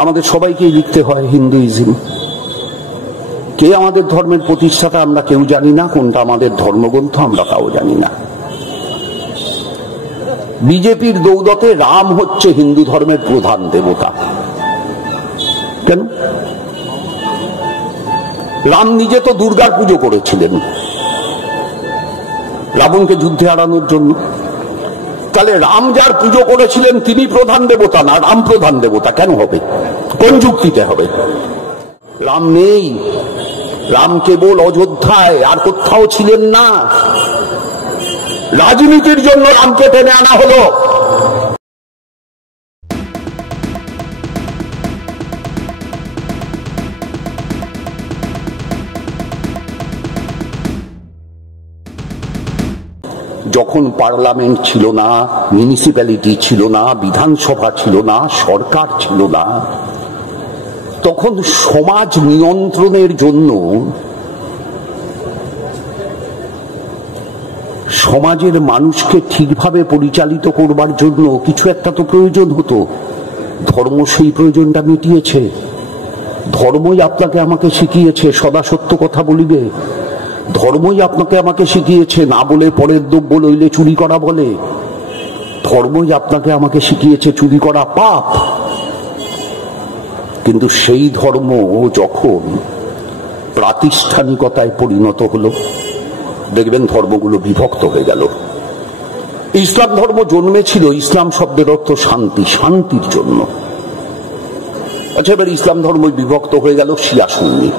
আমাদের সবাইকেই লিখতে হয় হিন্দুইজম। কে আমাদের ধর্মের প্রতিষ্ঠাতা আমরা কেউ জানি না, কোনটা আমাদের ধর্মগ্রন্থ আমরা তাও জানি না। বিজেপির দৌলতে রাম হচ্ছে হিন্দু ধর্মের প্রধান দেবতা। কেন? রাম নিজে তো দুর্গার পুজো করেছিলেন রাবণকে যুদ্ধে হারানোর জন্য। তাহলে রাম যার পুজো করেছিলেন তিনি প্রধান দেবতা না, রাম প্রধান দেবতা কেন হবে? কোন যুক্তিতে হবে? রাম নেই, রাম কেবল অযোধ্যায়, আর কোথাও ছিলেন না। রাজনীতির জন্য রামকে টেনে আনা হলো। যখন পার্লামেন্ট ছিল না, মিউনিসিপ্যালিটি ছিল না, বিধানসভা ছিল না, সরকার ছিল না, তখন সমাজ নিয়ন্ত্রণের জন্য সমাজের মানুষকে ঠিকভাবে পরিচালিত করবার জন্য কিছু একটা তো প্রয়োজন হতো। ধর্ম সেই প্রয়োজনটা মিটিয়েছে। ধর্মই আপনাকে আমাকে শিখিয়েছে সদা সত্য কথা বলিবে। ধর্মই আপনাকে আমাকে শিখিয়েছে না বলে পরের দ্রব্য লইলে চুরি করা বলে। ধর্মই আপনাকে আমাকে শিখিয়েছে চুরি করা পাপ। কিন্তু সেই ধর্ম যখন প্রাতিষ্ঠানিকতায় পরিণত হলো, দেখবেন ধর্মগুলো বিভক্ত হয়ে গেল। ইসলাম ধর্ম জন্মেছিল, ইসলাম শব্দের অর্থ শান্তি, শান্তির জন্য। আচ্ছা, এবার ইসলাম ধর্ম বিভক্ত হয়ে গেল শিয়া সুন্নি।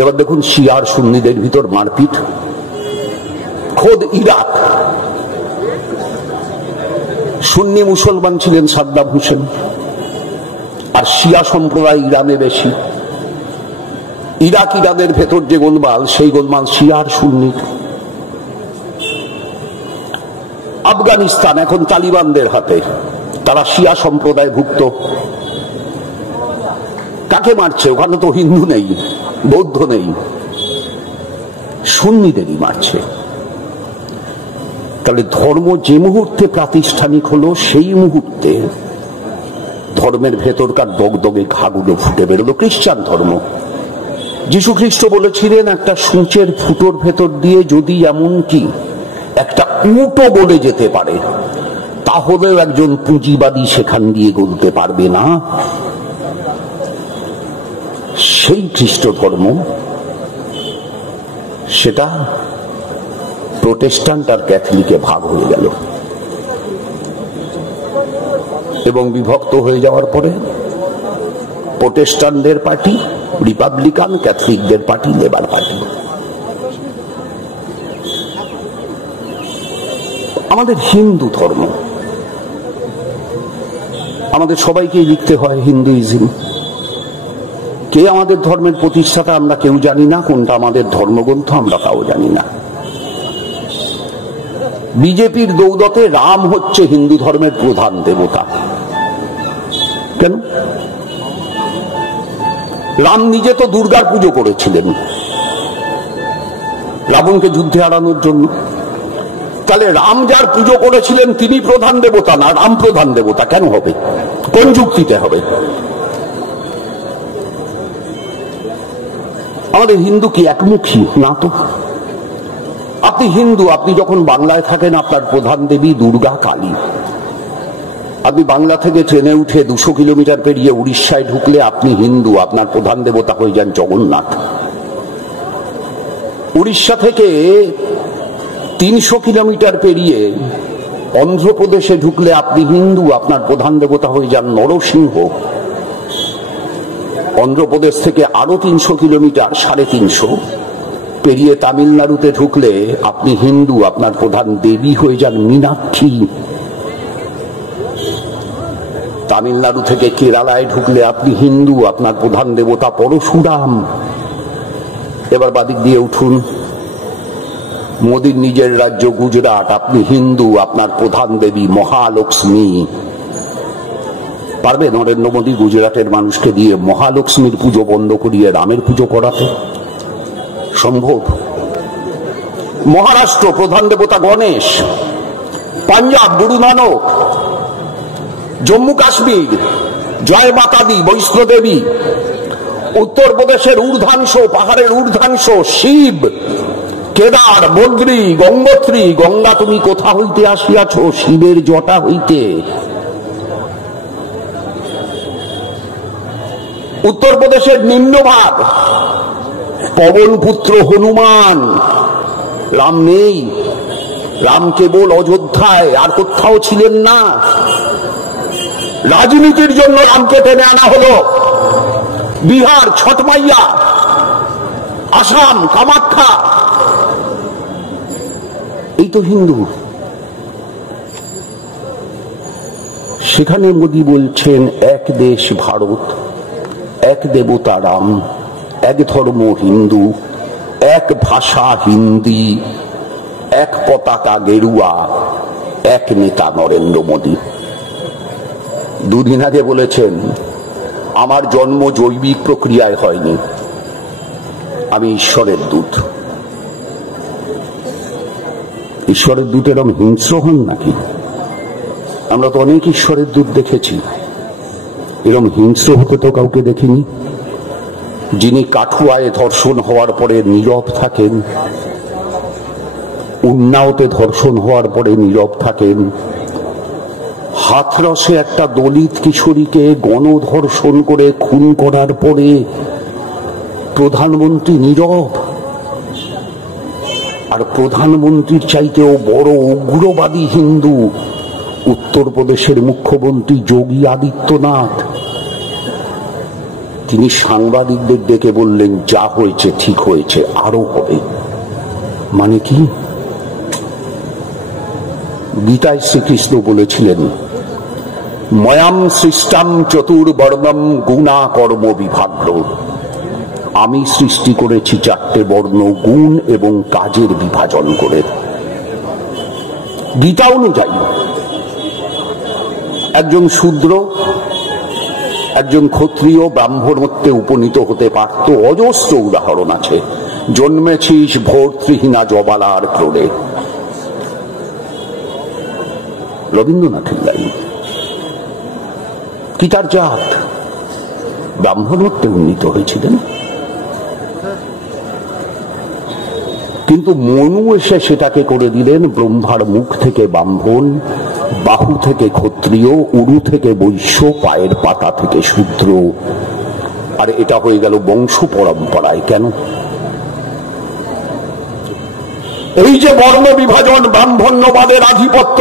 এবার দেখুন শিয়ার সুন্নিদের ভিতর মারপিট। খোদ ইরাক সুন্নি মুসলমান ছিলেন সাদ্দাম হোসেন, আর শিয়া সম্প্রদায় ইরানে বেশি। ইরাক ইরানের ভেতর যে গোলমাল, সেই গোলমাল শিয়ার সুন্নির। আফগানিস্তান এখন তালিবানদের হাতে, তারা শিয়া সম্প্রদায় ভুক্ত। কাকে মারছে? ওখানে তো হিন্দু নেই, বৌদ্ধ নেই, সুন্নিদেরই মারছে। তাহলে ধর্ম যে মুহূর্তে প্রাতিষ্ঠানিক হলো, সেই মুহূর্তে ধর্মের ভেতরকার দগদগে ঘাগুলো ফুটে বেরোলো। খ্রিস্টান ধর্ম, যীশু খ্রিস্ট বলেছিলেন একটা সূঁচের ফুটোর ভেতর দিয়ে যদি এমনকি একটা উঁটো বলে যেতে পারে, তাহলেও একজন পুঁজিবাদী সেখান দিয়ে গলতে পারবে না। সেই খ্রিস্ট ধর্ম, সেটা প্রোটেস্ট্যান্ট আর ক্যাথলিকে ভাগ হয়ে গেল, এবং বিভক্ত হয়ে যাওয়ার পরে প্রোটেস্ট্যান্টদের পার্টি রিপাবলিকান, ক্যাথলিকদের পার্টি লেবার পার্টি। আমাদের হিন্দু ধর্ম, আমাদের সবাইকেই লিখতে হয় হিন্দুইজম। কে আমাদের ধর্মের প্রতিষ্ঠাতা আমরা কেউ জানি না, কোনটা আমাদের ধর্মগ্রন্থ আমরা তাও জানি না। বিজেপির দৌলতে রাম হচ্ছে হিন্দু ধর্মের প্রধান দেবতা। কেন? রাম নিজে তো দুর্গার পুজো করেছিলেন রাবণকে যুদ্ধে হারানোর জন্য। তাহলে রাম যার পুজো করেছিলেন তিনি প্রধান দেবতা না, রাম প্রধান দেবতা কেন হবে? কোন যুক্তিতে হবে? আমাদের হিন্দু কি একমুখী? না তো। আপনি হিন্দু, আপনি যখন বাংলায় থাকেন আপনার প্রধান দেবী দুর্গা, কালী। আপনি বাংলা থেকে ট্রেনে উঠে 200 কিলোমিটার পেরিয়ে উড়িষ্যায় ঢুকলে আপনি হিন্দু, আপনার প্রধান দেবতা হয়ে যান জগন্নাথ। উড়িষ্যা থেকে 300 কিলোমিটার পেরিয়ে অন্ধ্রপ্রদেশে ঢুকলে আপনি হিন্দু, আপনার প্রধান দেবতা হয়ে যান নরসিংহ। অন্ধ্রপ্রদেশ থেকে আরো 300 কিলোমিটার, 350 পেরিয়ে তামিলনাড়ুতে ঢুকলে আপনি হিন্দু, আপনার প্রধান দেবী হয়ে যান মীনাক্ষী। তামিলনাড়ু থেকে কেরালায় ঢুকলে আপনি হিন্দু, আপনার প্রধান দেবতা পরশুরাম। এবার বাদিক দিয়ে উঠুন, মোদীর নিজের রাজ্য গুজরাট, আপনি হিন্দু, আপনার প্রধান দেবী মহালক্ষ্মী। পারবে নরেন্দ্র মোদী গুজরাটের মানুষকে দিয়ে মহালক্ষ্মীর পুজো বন্ধ করিয়ে রামের পুজো করাতে? সম্ভব? মহারাষ্ট্র প্রধান দেবতা গণেশ, পাঞ্জাব গুরু নানক, জম্মু কাশ্মীর জয় মাতা দি বৈষ্ণোদেবী, উত্তরপ্রদেশের ঊর্ধ্বাংশ, পাহাড়ের ঊর্ধ্বাংশ শিব, কেদার, বদ্রী, গঙ্গোত্রী। গঙ্গা তুমি কোথা হইতে আসিয়াছ? শিবের জটা হইতে। উত্তরপ্রদেশের নিম্নভাগ পবন পুত্র হনুমান। রাম নেই, রাম কেবল অযোধ্যায়, আর কোথাও ছিলেন না। রাজনীতির জন্য রামকে টেনে আনা হলো। বিহার ছটমাইয়া, আসাম কামাখ্যা, এই তো হিন্দু। সেখানে মোদী বলছেন এক দেশ ভারত, এক দেবতা রাম, এক ধর্ম হিন্দু, এক ভাষা হিন্দি, এক পতাকা গেরুয়া, এক নেতা নরেন্দ্র মোদী। দুদিন আগে বলেছেন আমার জন্ম জৈবিক প্রক্রিয়ায় হয়নি, আমি ঈশ্বরের দূত। ঈশ্বরের দূত এরকম হিংস্র হন নাকি? আমরা তো অনেক ঈশ্বরের দূত দেখেছি, এরকম হিংস্র হতে তো কাউকে দেখিনি। যিনি কাঠুয়ায় ধর্ষণ হওয়ার পরে নীরব থাকেন, উন্নাওতে ধর্ষণ হওয়ার পরে নীরব থাকেন, হাথরসে একটা দলিত কিশোরীকে গণধর্ষণ করে খুন করার পরে প্রধানমন্ত্রী নীরব। আর প্রধানমন্ত্রীর চাইতেও বড় উগ্রবাদী হিন্দু উত্তরপ্রদেশের মুখ্যমন্ত্রী যোগী আদিত্যনাথ। তিনি সাংবাদিকদের ডেকে বললেন যা হয়েছে ঠিক হয়েছে, আরো হবে। মানে কি? গীতায় শ্রীকৃষ্ণ বলেছিলেন ময়াম সৃষ্টাম চতুর্বর্ণম গুণা কর্ম বিভাগ্য। আমি সৃষ্টি করেছি চারটে বর্ণ গুণ এবং কাজের বিভাজন করে। গীতা অনুযায়ী একজন শূদ্র, একজন ক্ষত্রিয় ব্রাহ্মণত্বে উপনীত হতে পারত। অজস্র উদাহরণ আছে। জন্মেছিস ভর্তৃহীনা জবালার ক্রোড়ে, রবীন্দ্রনাথের লাইন। কি তার জাত? ব্রাহ্মণত্বে উন্নীত হয়েছিলেন। কিন্তু মনু এসে সেটাকে করে দিলেন ব্রহ্মার মুখ থেকে ব্রাহ্মণ, বাহু থেকে ক্ষত্রিয়, উরু থেকে বৈশ্য, পায়ের পাতা থেকে শূদ্র। আর এটা হয়ে গেল বংশ পরম্পরায়। কেন? এই যে বর্ণ বিভাজন, ব্রাহ্মণ্যবাদের আধিপত্য,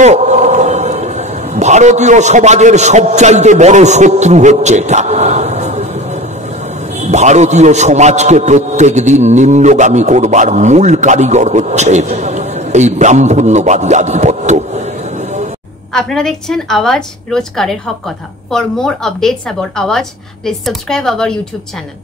ভারতীয় সমাজের সবচাইতে বড় শত্রু হচ্ছে এটা। ভারতীয় সমাজকে প্রত্যেক দিন নিম্নগামী করবার মূল কারিগর হচ্ছে এই ব্রাহ্মণ্যবাদী আধিপত্য। আপনারা দেখছেন আওয়াজ, রোজকারের হক কথা। ফর মোর আপডেটস অ্যাবাউট আওয়াজ, please subscribe our YouTube channel.